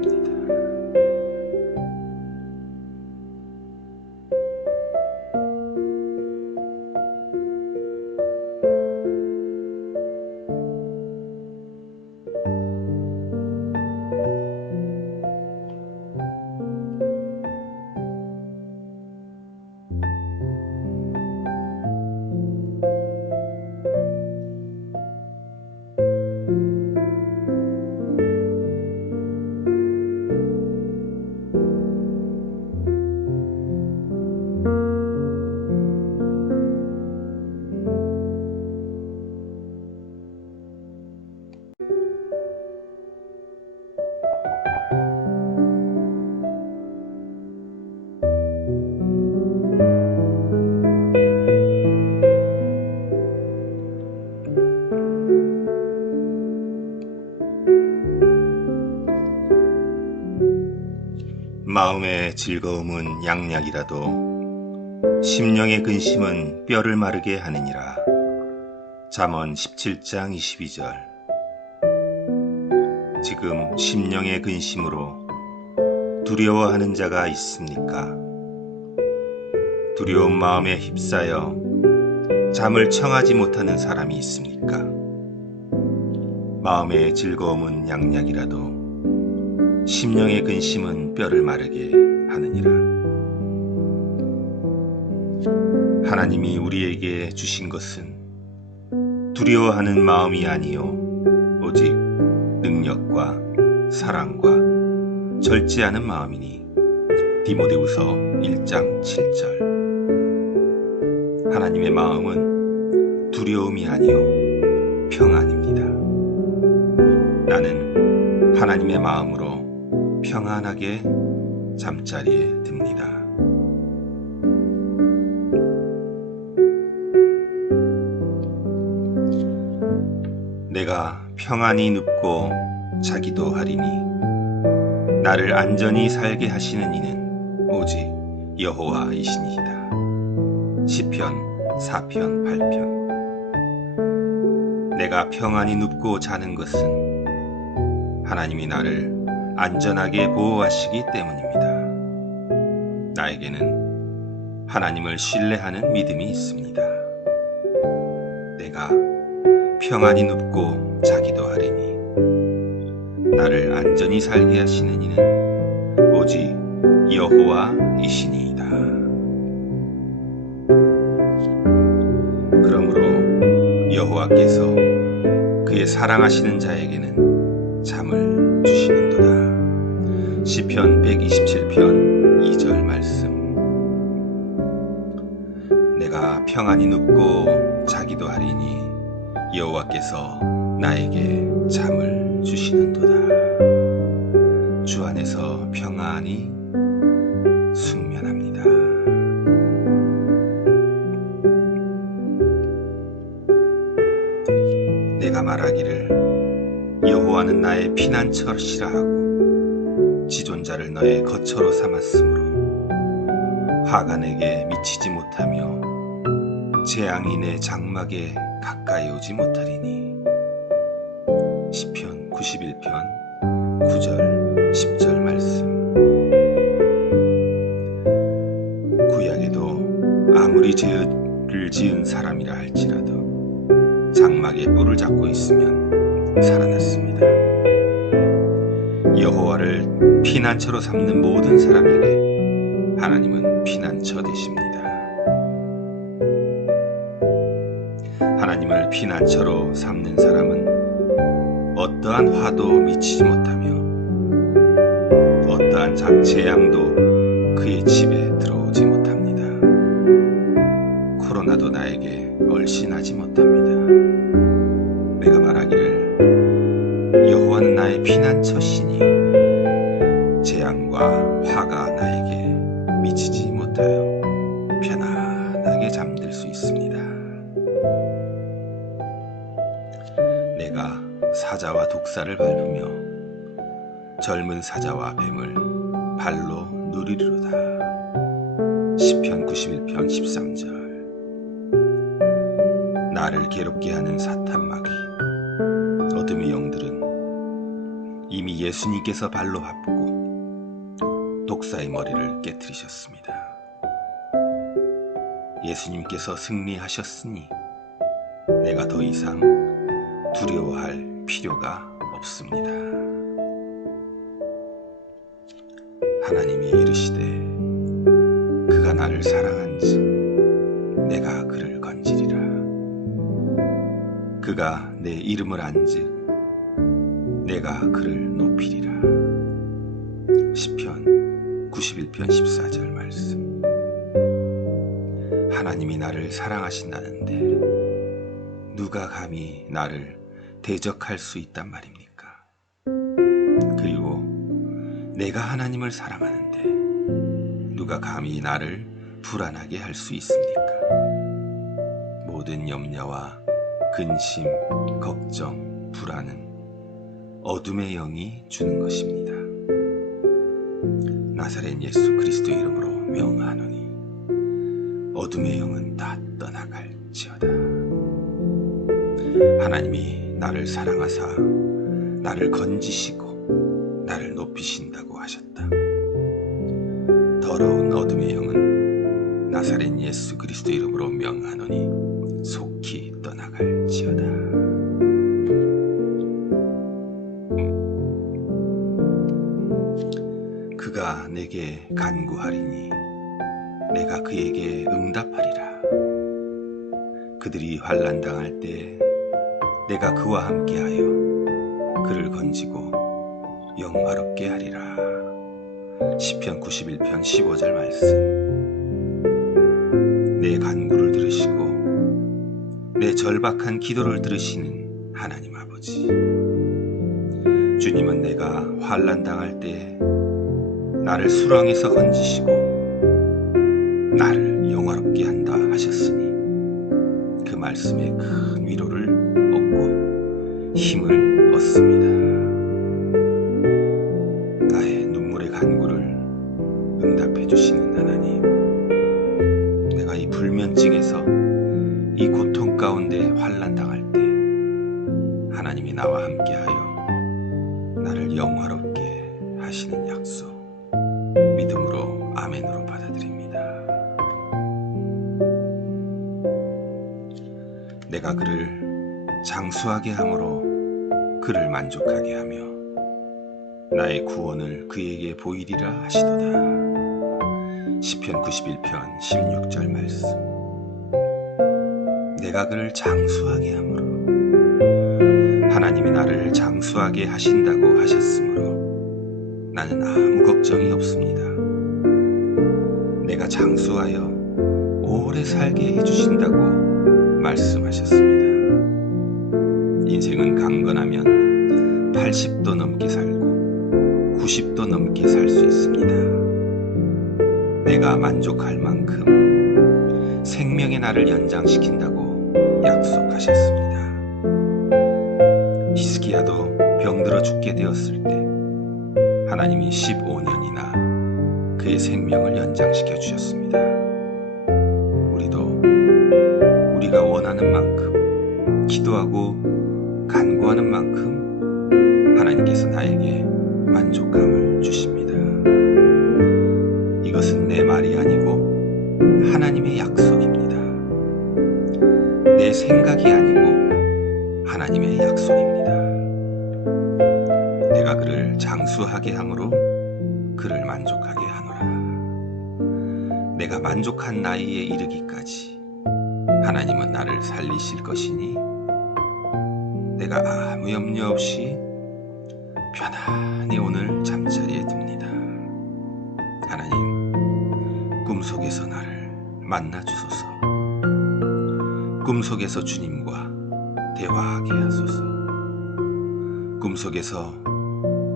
마음의 즐거움은 양약이라도 심령의 근심은 뼈를 마르게 하느니라. 잠언 17장 22절. 지금 심령의 근심으로 두려워하는 자가 있습니까? 두려운 마음에 휩싸여 잠을 청하지 못하는 사람이 있습니까? 마음의 즐거움은 양약이라도 심령의 근심은 뼈를 마르게 하느니라. 하나님이 우리에게 주신 것은 두려워하는 마음이 아니요 오직 능력과 사랑과 절제하는 마음이니. 디모데후서 1장 7절. 하나님의 마음은 두려움이 아니요 평안입니다. 나는 하나님의 마음으로 평안하게 잠자리에 듭니다. 내가 평안히 눕고 자기도 하리니 나를 안전히 살게 하시는 이는 오직 여호와이시니이다. 시편 4편 8편. 내가 평안히 눕고 자는 것은 하나님이 나를 안전하게 보호하시기 때문입니다. 나에게는 하나님을 신뢰하는 믿음이 있습니다. 내가 평안히 눕고 자기도 하리니 나를 안전히 살게 하시는 이는 오직 여호와이시니이다. 그러므로 여호와께서 그의 사랑하시는 자에게는 잠을 주시는도다. 시편 127편 2절 말씀. 내가 평안히 눕고 자기도 하리니 여호와께서 나에게 잠을 주시는도다. 주 안에서 평안히 숙면합니다. 내가 말하기를 여호와는 나의 피난처시라 하고 지존자를 너의 거처로 삼았으므로 화가 내게 미치지 못하며 재앙이 내 장막에 가까이 오지 못하리니. 시편 91편 9절 10절 말씀. 구약에도 아무리 죄를 지은 사람이라 할지라도 장막에 뿔을 잡고 있으면 살아났습니다. 여호와를 피난처로 삼는 모든 사람에게 하나님은 피난처 되십니다. 하나님을 피난처로 삼는 사람은 어떠한 화도 미치지 못하며 어떠한 재앙도 그의 집에 들어오지 못합니다. 코로나도 나에게 얼씬하지 못합니다. 내가 말하기를 여호와는 나의 피난처시니 재앙과 화가 나에게 미치지 못하여 편안하게 잠들 수 있습니다. 내가 사자와 독사를 밟으며 젊은 사자와 뱀을 발로 누리리로다. 시편 91편 13절. 나를 괴롭게 하는 사탄 마귀 어둠의 영들은 이미 예수님께서 발로 밟고 독사의 머리를 깨뜨리셨습니다. 예수님께서 승리하셨으니 내가 더 이상 두려워할 필요가 없습니다. 하나님이 이르시되 그가 나를 사랑한즉 내가 그를 건지리라. 그가 내 이름을 안즉 내가 그를 높이리라. 시편 91편 14절 말씀. 하나님이 나를 사랑하신다는데 누가 감히 나를 대적할 수 있단 말입니까? 그리고 내가 하나님을 사랑하는데 누가 감히 나를 불안하게 할 수 있습니까? 모든 염려와 근심, 걱정, 불안은 어둠의 영이 주는 것입니다. 나사렛 예수 그리스도의 이름으로 명하노니 어둠의 영은 다 떠나갈지어다. 하나님이 나를 사랑하사 나를 건지시고 나를 높이신다고 하셨다. 더러운 어둠의 영은 나사렛 예수 그리스도의 이름으로 명하노니 속히 떠나갈지어다. 그가 내게 간구하리니 내가 그에게 응답하리라. 그들이 환난 당할 때 내가 그와 함께하여 그를 건지고 영화롭게 하리라. 시편 91편 15절 말씀. 내 간구를 들으시고 내 절박한 기도를 들으시는 하나님 아버지, 주님은 내가 환난 당할 때 나를 수렁에서 건지시고 나를 영화롭게 한다 하셨으니 그 말씀에 큰 위로를 얻고 힘을 얻습니다. 나의 눈물의 간구를 응답해 주시는 하나님, 내가 이 불면증에서 이 고통 가운데 환난 당할 때 하나님이 나와 함께하여 나를 영화롭게 하시는 약속, 믿음으로 아멘으로 받아들입니다. 내가 그를 장수하게 함으로 그를 만족하게 하며 나의 구원을 그에게 보이리라 하시도다. 시편 91편 16절 말씀. 내가 그를 장수하게 함으로, 하나님이 나를 장수하게 하신다고 하셨으므로 나는 아무 걱정이 없습니다. 내가 장수하여 오래 살게 해주신다고 말씀하셨습니다. 인생은 강건하면 80도 넘게 살고 90도 넘게 살 수 있습니다. 내가 만족할 만큼 생명의 날을 연장시킨다고 약속하셨습니다. 히스기야도 병들어 죽게 되었을 때 하나님이 15년이나 그의 생명을 연장시켜 주셨습니다. 우리도 우리가 원하는 만큼 기도하고 간구하는 만큼 하나님께서 나에게 만족감을 주십니다. 이것은 내 말이 아니고 하나님의 약속입니다. 내 생각이 아니고 하나님의 약속입니다. 내가 그를 장수하게 함으로 그를 만족하게 하노라. 내가 만족한 나이에 이르기까지 하나님은 나를 살리실 것이니 내가 아무 염려 없이 편안히 오늘 잠자리에 듭니다. 하나님, 꿈속에서 나를 만나 주소서. 꿈속에서 주님과 대화하게 하소서. 꿈속에서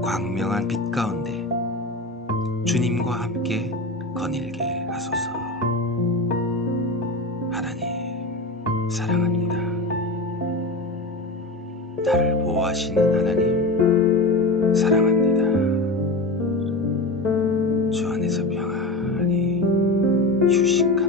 광명한 빛 가운데 주님과 함께 거닐게 하소서. 하나님, 사랑합니다. 나를 보호하시는 하나님, 사랑합니다. 주 안에서 평안히 휴식합니다.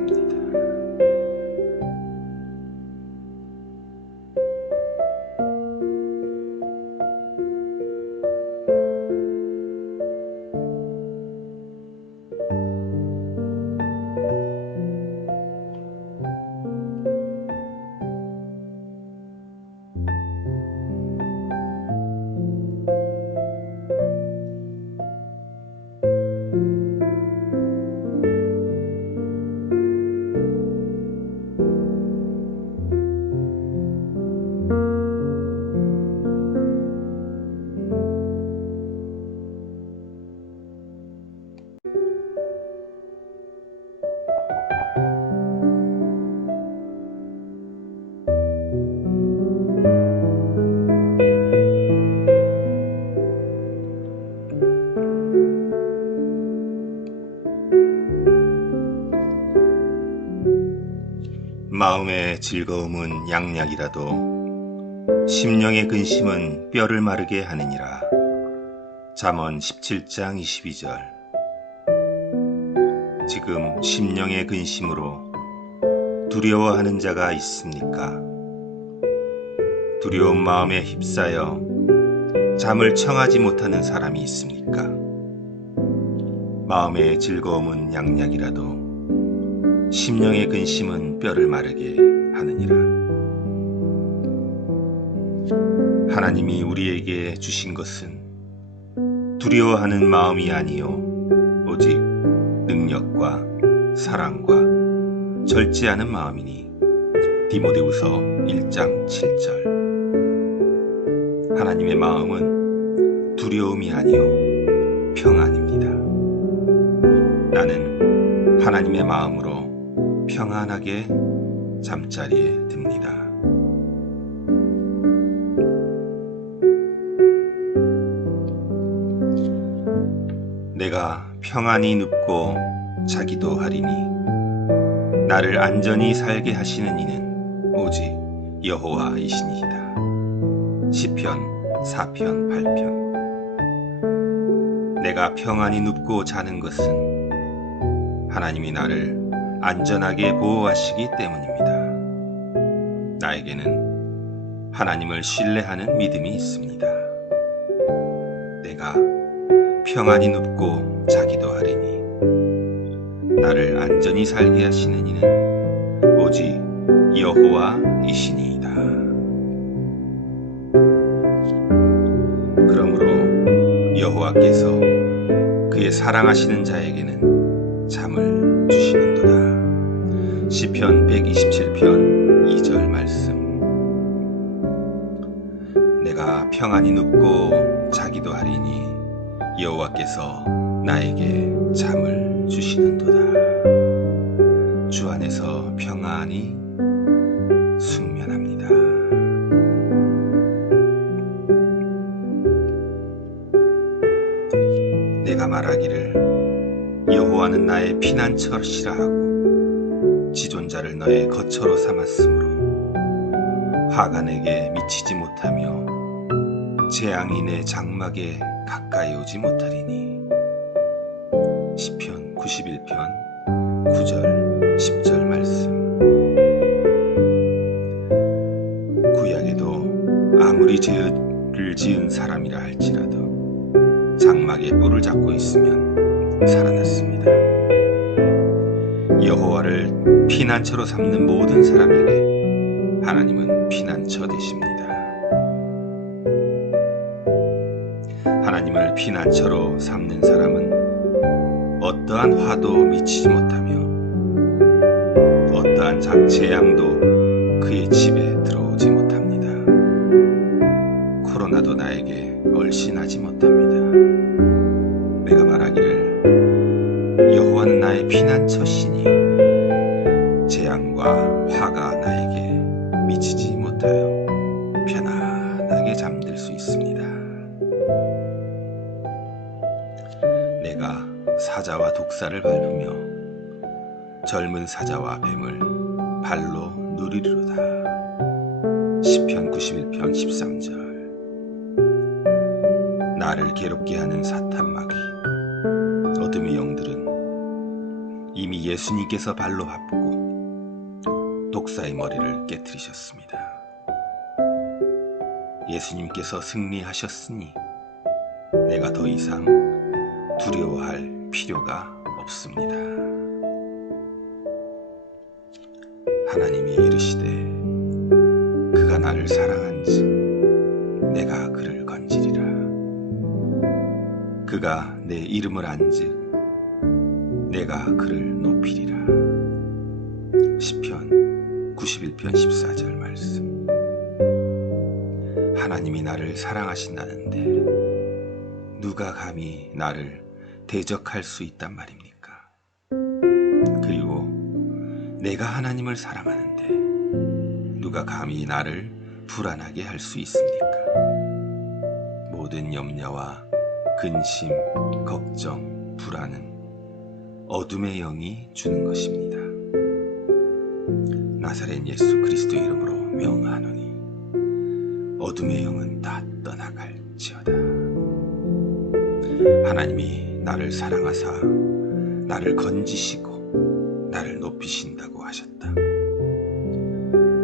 마음의 즐거움은 양약이라도 심령의 근심은 뼈를 마르게 하느니라. 잠언 17장 22절. 지금 심령의 근심으로 두려워하는 자가 있습니까? 두려운 마음에 휩싸여 잠을 청하지 못하는 사람이 있습니까? 마음의 즐거움은 양약이라도 심령의 근심은 뼈를 마르게 하느니라. 하나님이 우리에게 주신 것은 두려워하는 마음이 아니요 오직 능력과 사랑과 절제하는 마음이니. 디모데후서 1장 7절. 하나님의 마음은 두려움이 아니요 평안입니다. 나는 하나님의 마음으로 평안하게 잠자리에 듭니다. 평안히 눕고 자기도 하리니 나를 안전히 살게 하시는 이는 오직 여호와이시니이다. 시편 4편 8편. 내가 평안히 눕고 자는 것은 하나님이 나를 안전하게 보호하시기 때문입니다. 나에게는 하나님을 신뢰하는 믿음이 있습니다. 내가 평안히 눕고 자기도 하리니 나를 안전히 살게 하시는 이는 오직 여호와이시니이다. 그러므로 여호와께서 그의 사랑하시는 자에게는 잠을 주시는도다. 시편 127편 2절 말씀. 내가 평안히 눕고 자기도 하리니 여호와께서 나에게 잠을 주시는도다. 주 안에서 평안히 숙면합니다. 내가 말하기를 여호와는 나의 피난처시라 하고 지존자를 너의 거처로 삼았으므로 화가 내게 미치지 못하며 재앙이 내 장막에 가까이 오지 못하리니. 시편 91편 9절 10절 말씀. 구약에도 아무리 죄를 지은 사람이라 할지라도 장막에 뿔을 잡고 있으면 살아났습니다. 여호와를 피난처로 삼는 모든 사람에게 하나님은 피난처 되십니다. 하나님을 피난처로 삼는 사람은 어떠한 화도 미치지 못하며 어떠한 재앙도 그의 집에 들어오지 못합니다. 코로나도 나에게 얼씬하지 못합니다. 내가 말하기를 여호와는 나의 피난처시니 재앙과 화가 나에게 미치지 못하여 편안하게 잠들 수 있습니다. 내가 사자와 독사를 밟으며 젊은 사자와 뱀을 발로 누리리로다. 시편 91편 13절. 나를 괴롭게 하는 사탄 마귀 어둠의 영들은 이미 예수님께서 발로 밟고 독사의 머리를 깨뜨리셨습니다. 예수님께서 승리하셨으니 내가 더 이상 두려워할 필요가 없습니다. 하나님이 이르시되 그가 나를 사랑한즉 내가 그를 건지리라. 그가 내 이름을 안즉 내가 그를 높이리라. 시편 91편 14절 말씀. 하나님이 나를 사랑하신다는데 누가 감히 나를 대적할 수 있단 말입니까? 그리고 내가 하나님을 사랑하는데 누가 감히 나를 불안하게 할 수 있습니까? 모든 염려와 근심, 걱정, 불안은 어둠의 영이 주는 것입니다. 나사렛 예수 그리스도의 이름으로 명하노니 어둠의 영은 다 떠나갈지어다. 하나님이 나를 사랑하사 나를 건지시고 나를 높이신다고 하셨다.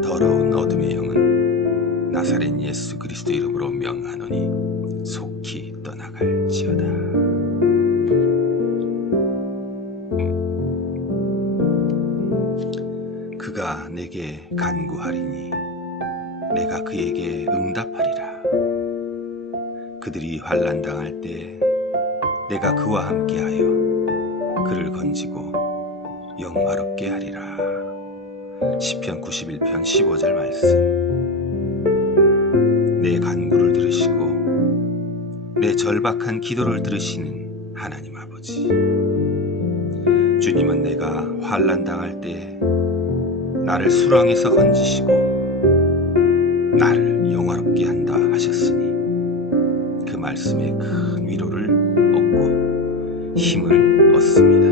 더러운 어둠의 영은 나사렛 예수 그리스도의 이름으로 명하노니 속히 떠나갈지어다. 그가 내게 간구하리니 내가 그에게 응답하리라. 그들이 환난당할 때 내가 그와 함께하여 그를 건지고 영화롭게 하리라. 시편 91편 15절 말씀. 내 간구를 들으시고 내 절박한 기도를 들으시는 하나님 아버지, 주님은 내가 환난당할 때 나를 수렁에서 건지시고 나를 영화롭게 한다 하셨으니 그 말씀에 큰 위로를 얻고 힘을 얻습니다.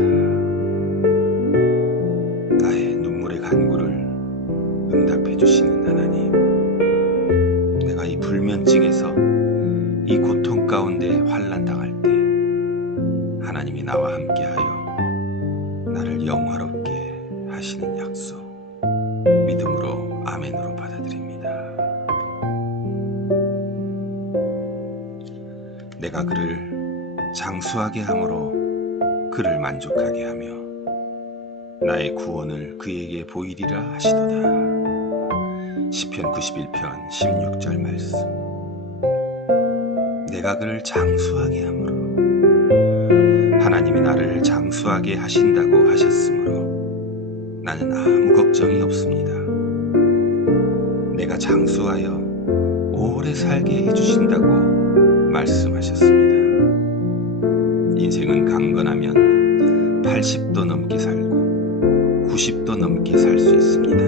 나의 눈물의 간구를 응답해 주시는 하나님, 내가 이 불면증에서 이 고통 가운데 환난 당할 때 하나님이 나와 함께하여 나를 영화롭게 하시는 약속, 믿음으로 아멘으로 받아들입니다. 내가 그를 장수하게 함으로 그를 만족하게 하며 나의 구원을 그에게 보이리라 하시도다. 시편 91편 16절 말씀. 내가 그를 장수하게 함으로, 하나님이 나를 장수하게 하신다고 하셨으므로 나는 아무 걱정이 없습니다. 내가 장수하여 오래 살게 해주신다고 말씀하셨습니다. 인생은 강건하면 80도 넘게 살고 90도 넘게 살 수 있습니다.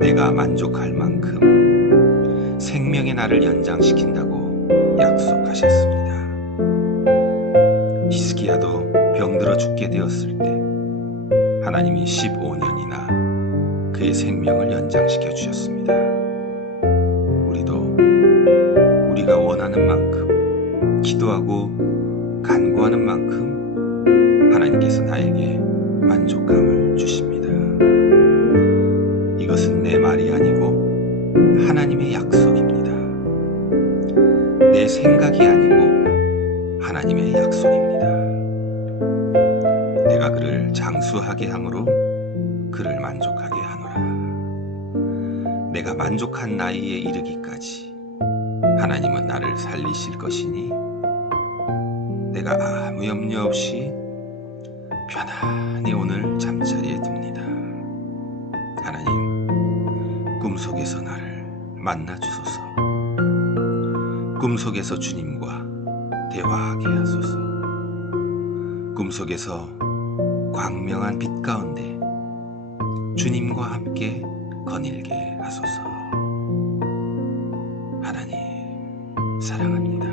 내가 만족할 만큼 생명의 날을 연장시킨다고 약속하셨습니다. 히스기야도 병들어 죽게 되었을 때 하나님이 15년이나 그의 생명을 연장시켜 주셨습니다. 우리도 우리가 원하는 만큼 기도하고 간구하는 만큼 하나님께서 나에게 만족감을 주십니다. 이것은 내 말이 아니고 하나님의 약속입니다. 내 생각이 아니고 하나님의 약속입니다. 내가 그를 장수하게 함으로 그를 만족하게 하노라. 내가 만족한 나이에 이르기까지 하나님은 나를 살리실 것이니 내가 아무 염려 없이 편안히 오늘 잠자리에 듭니다. 하나님, 꿈속에서 나를 만나 주소서. 꿈속에서 주님과 대화하게 하소서. 꿈속에서 광명한 빛 가운데 주님과 함께 거닐게 하소서. 하나님, 사랑합니다.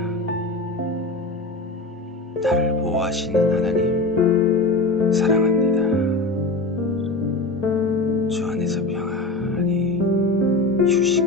나를 보호하시는 하나님, 사랑합니다. 주 안에서 평안히 휴식